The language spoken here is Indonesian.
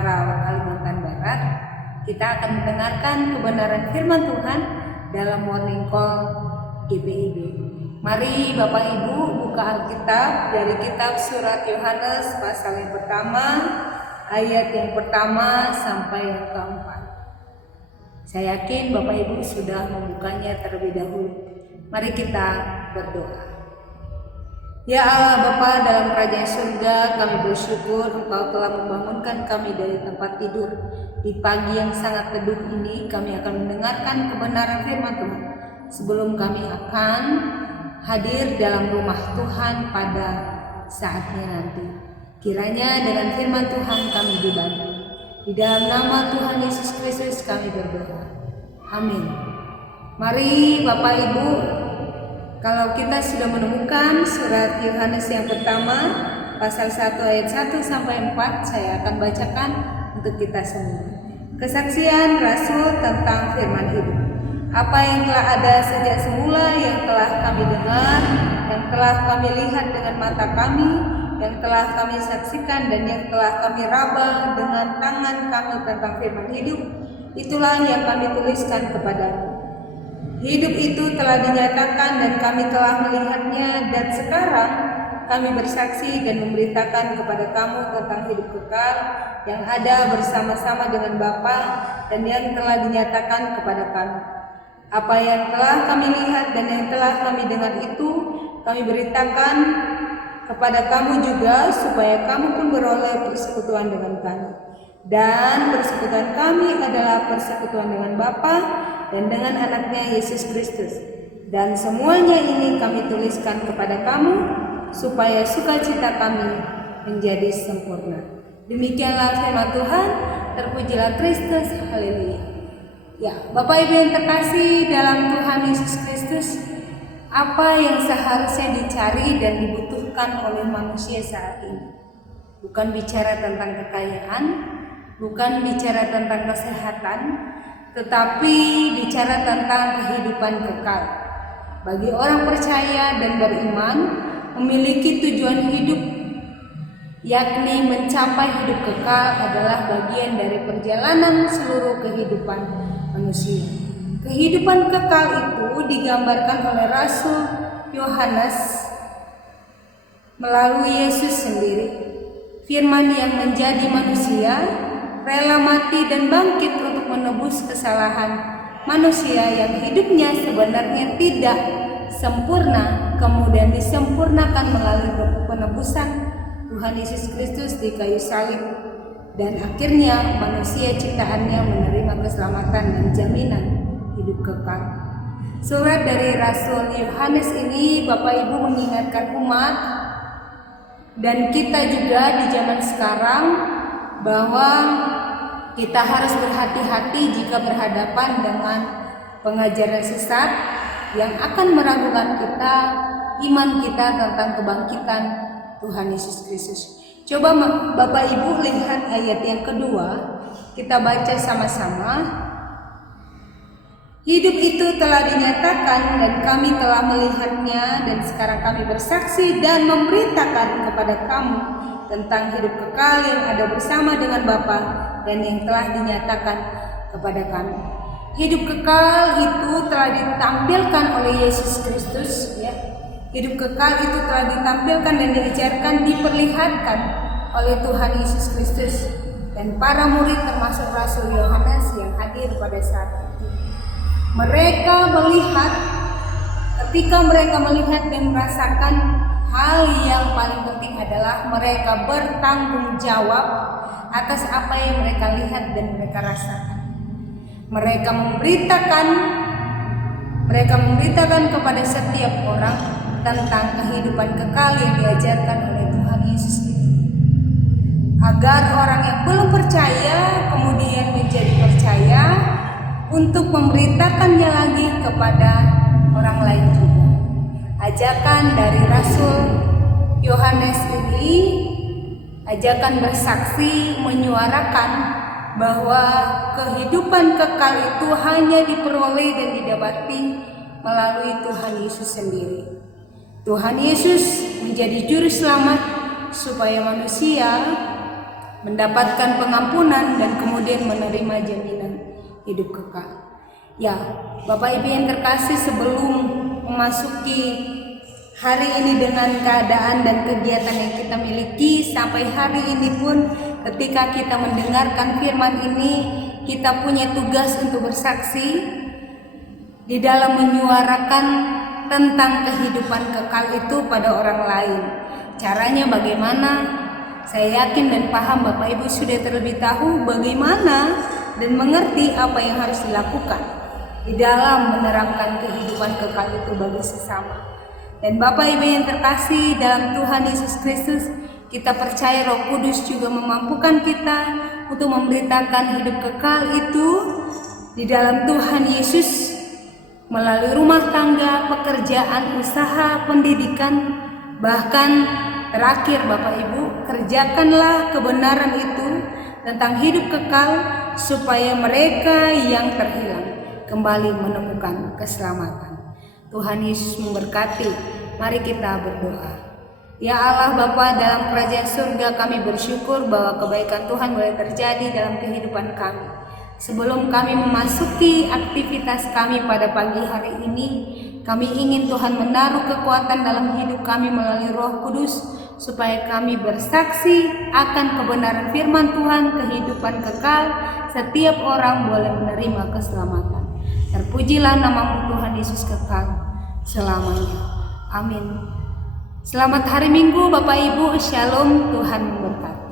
Karawang, Kalimantan Barat. Kita akan mendengarkan kebenaran firman Tuhan dalam Morning Call GPIB. Mari Bapak Ibu buka Alkitab dari kitab surat Yohanes pasal yang pertama, ayat yang pertama sampai yang keempat. Saya yakin Bapak Ibu sudah membukanya terlebih dahulu. Mari kita berdoa. Ya Allah Bapa dalam kerajaan surga, kami bersyukur Engkau telah membangunkan kami dari tempat tidur. Di pagi yang sangat teduh ini kami akan mendengarkan kebenaran firman Tuhan sebelum kami akan hadir dalam rumah Tuhan pada saatnya nanti. Kiranya dengan firman Tuhan kami dibantu. Di dalam nama Tuhan Yesus Kristus kami berdoa. Amin. Mari Bapak Ibu, kalau kita sudah menemukan surat Yohanes yang pertama pasal 1 ayat 1 sampai 4, saya akan bacakan untuk kita semua. Kesaksian Rasul tentang firman hidup. Apa yang telah ada sejak semula, yang telah kami dengar, yang telah kami lihat dengan mata kami, yang telah kami saksikan dan yang telah kami raba dengan tangan kami tentang firman hidup, itulah yang kami tuliskan kepadamu. Hidup itu telah dinyatakan dan kami telah melihatnya, dan sekarang kami bersaksi dan memberitakan kepada kamu tentang hidup kekal yang ada bersama-sama dengan Bapa dan yang telah dinyatakan kepada kami. Apa yang telah kami lihat dan yang telah kami dengar itu kami beritakan kepada kamu juga, supaya kamu pun beroleh persekutuan dengan kami. Dan persekutuan kami adalah persekutuan dengan Bapa dan dengan anaknya Yesus Kristus. Dan semuanya ini kami tuliskan kepada kamu, supaya sukacita kami menjadi sempurna. Demikianlah firman Tuhan. Terpujilah Kristus. Haleluya. Ya, Bapak Ibu yang terkasih dalam Tuhan Yesus Kristus, apa yang seharusnya dicari dan dibutuhkan oleh manusia saat ini? Bukan bicara tentang kekayaan, bukan bicara tentang kesehatan, tetapi bicara tentang kehidupan kekal. Bagi orang percaya dan beriman, memiliki tujuan hidup, yakni mencapai hidup kekal, adalah bagian dari perjalanan seluruh kehidupan manusia. Kehidupan kekal itu digambarkan oleh Rasul Yohanes melalui Yesus sendiri, firman yang menjadi manusia, rela mati dan bangkit untuk menebus kesalahan manusia yang hidupnya sebenarnya tidak sempurna, kemudian disempurnakan melalui penebusan Tuhan Yesus Kristus di kayu salib, dan akhirnya manusia ciptaannya menerima keselamatan dan jaminan hidup kekal. Surat dari Rasul Yohanes ini Bapak Ibu mengingatkan umat dan kita juga di zaman sekarang bahwa kita harus berhati-hati jika berhadapan dengan pengajaran sesat yang akan meragukan kita, iman kita tentang kebangkitan Tuhan Yesus Kristus. Coba Bapak Ibu lihat ayat yang kedua, kita baca sama-sama. Hidup itu telah dinyatakan dan kami telah melihatnya, dan sekarang kami bersaksi dan memberitakan kepada kamu tentang hidup kekal yang ada bersama dengan Bapa dan yang telah dinyatakan kepada kami. Hidup kekal itu telah ditampilkan oleh Yesus Kristus, ya. Hidup kekal itu telah ditampilkan dan diajarkan, diperlihatkan oleh Tuhan Yesus Kristus dan para murid termasuk Rasul Yohanes yang hadir pada saat itu. Mereka melihat, ketika mereka melihat dan merasakan, hal yang paling penting adalah mereka bertanggung jawab atas apa yang mereka lihat dan mereka rasakan. Mereka memberitakan kepada setiap orang tentang kehidupan kekal yang diajarkan oleh Tuhan Yesus itu, agar orang yang belum percaya kemudian menjadi percaya untuk memberitakannya lagi kepada orang lain juga. Ajakan dari Rasul Yohanes ini, ajakan bersaksi, menyuarakan bahwa kehidupan kekal itu hanya diperoleh dan didapati melalui Tuhan Yesus sendiri. Tuhan Yesus menjadi juru selamat supaya manusia mendapatkan pengampunan, dan kemudian menerima jaminan hidup kekal. Ya, Bapak Ibu yang terkasih, sebelum memasuki hari ini dengan keadaan dan kegiatan yang kita miliki sampai hari ini pun, ketika kita mendengarkan firman ini, kita punya tugas untuk bersaksi di dalam menyuarakan tentang kehidupan kekal itu pada orang lain. Caranya bagaimana? Saya yakin dan paham Bapak Ibu sudah terlebih tahu bagaimana dan mengerti apa yang harus dilakukan di dalam menerapkan kehidupan kekal itu bagi sesama. Dan Bapak Ibu yang terkasih dalam Tuhan Yesus Kristus, kita percaya Roh Kudus juga memampukan kita untuk memberitakan hidup kekal itu di dalam Tuhan Yesus melalui rumah tangga, pekerjaan, usaha, pendidikan, bahkan terakhir Bapak Ibu, kerjakanlah kebenaran itu tentang hidup kekal supaya mereka yang terhilang kembali menemukan keselamatan. Tuhan Yesus memberkati. Mari kita berdoa. Ya Allah Bapa dalam kerajaan surga, kami bersyukur bahwa kebaikan Tuhan boleh terjadi dalam kehidupan kami. Sebelum kami memasuki aktivitas kami pada pagi hari ini, kami ingin Tuhan menaruh kekuatan dalam hidup kami melalui Roh Kudus, supaya kami bersaksi akan kebenaran firman Tuhan, kehidupan kekal, setiap orang boleh menerima keselamatan. Terpujilah nama-Mu Tuhan Yesus kekal selamanya. Amin. Selamat hari Minggu Bapak Ibu, Shalom, Tuhan memberkati.